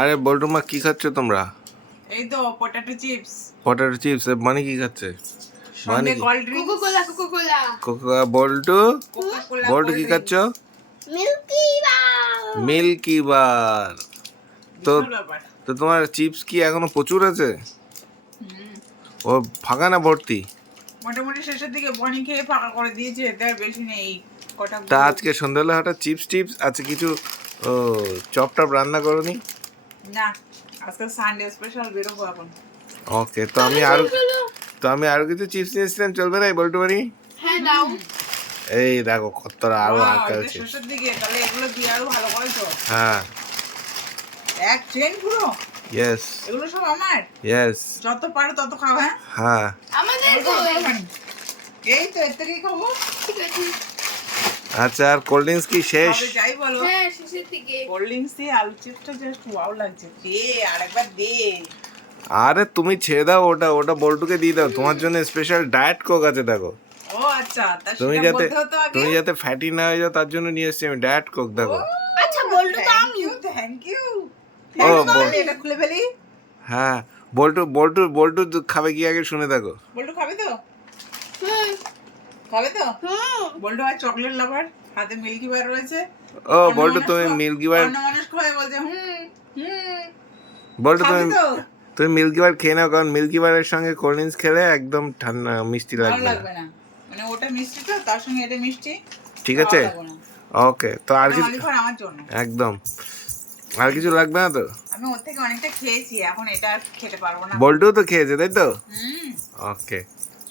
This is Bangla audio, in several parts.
আরে বল্টুমা কি খাচ্ছ তোমরা? এই তো পটেটো চিপস পটেটো চিপস মানে কি খাচ্ছে? মানে সঙ্গে কি? Cold drinks Coca Cola Coca Cola Coca Boltu Boltu কি খাচ্ছ? মিল্কি বার মিল্কি বার তো তো তোমার চিপস কি এখনও প্রচুর আছে? ও ফাঁকা না ভর্তি? মোটামুটি শেষের দিকে বনি খেয়ে ফাঁকা করে দিয়েছে এতে আর বেশি নেই। কটা তা আজকে সন্ধ্যাবেলা হঠাৎ চিপস টিপস আছে কিছু ও চপ টপ রান্না করনি? না আজকে সানডে স্পেশাল বেরোবো এখন। ওকে তো আমি আরও তো আমি আরও কিছু চিপস নিয়েছিলাম চলবে না বল্টু বাড়ি? হ্যাঁ দাও। এই দেখো কতটা আরও আঁকা আছে শেষের দিকে তাহলে এগুলো দিয়ে আরও ভালো করে তো। হ্যাঁ। এক চেন পুরো? ইয়েস এগুলো সব আমার? ইয়েস যত পারো তত খাও হ্যাঁ? হ্যাঁ। আমাদের এই তো তো এই তো এর থেকেই খাব। ঠিক আছে। আচ্ছা আর কোল্ড ড্রিঙ্কস কি শেষ? তবে যাই বলো। হ্যাঁ শেষের দিকে। কোল্ড ড্রিঙ্কস দিয়ে আলু চিপসটা জাস্ট ওয়াও লাগছে। দে আরেকবার দে। আরে তুমি ছেড়ে দাও ওটা ওটা বল্টুকে দিয়ে দাও। তোমার জন্য স্পেশাল ডায়েট কোক আছে দেখো। ও আচ্ছা তুমি যাতে তুমি যাতে ফ্যাটি না হয়ে যাও তার জন্য নিয়ে এসেছি আমি ডায়েট কোক দেখো। আচ্ছা বলটু তো আমি থ্যাংক ইউ ও, বল। এটা খুলে ফেলি। হ্যাঁ বল্টু বল্টু বল্টু খাবে কি আগে শুনে দেখো। বল্টু খাবে তো? হুম খাবে তো? হুম। বল্টু আর চকলেট লাভার হাতে মিল্কি বার রয়েছে। ও বল্টু তুমি মিল্কি বার হয়ে বলছে হুম হুম। বল্টু তুমি তুমি মিল্কি বার খেয়ে নাও কারণ মিল্কি বারের সঙ্গে কোল্ড ড্রিঙ্কস খেলে একদম ঠান্ডা মিষ্টি লাগবে না। লাগবে না। মানে ওটা মিষ্টি তো তার সঙ্গে এটা মিষ্টি ঠিক আছে। ওকে তো আর কিছু মালিফার আমার জন্য। একদম। আর কিছু লাগবে না তো? আমি ওর থেকে অনেকটা খেয়েছি এখন এটা খেতে পারব না। বল্টুও তো খেয়েছে তাই তো? ওকে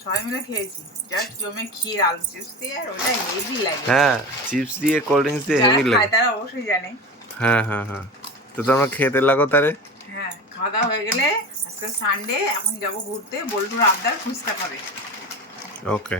সবাই মিলে খেয়েছি। জাস্ট জমে ক্ষীর আলু চিপস দিয়ে আর ওটা হেভি লাগে। হ্যাঁ চিপস দিয়ে কোল্ড ড্রিঙ্কস দিয়ে হেভি লাগে। তারা অবশ্যই জানে। হ্যাঁ হ্যাঁ হ্যাঁ। তো তোমরা খেতে লাগো তারে হ্যাঁ খাওয়া দাওয়া হয়ে গেলে আজকে সানডে এখন যাব ঘুরতে বল্টুর আবদার ফুচকা খাবে। ওকে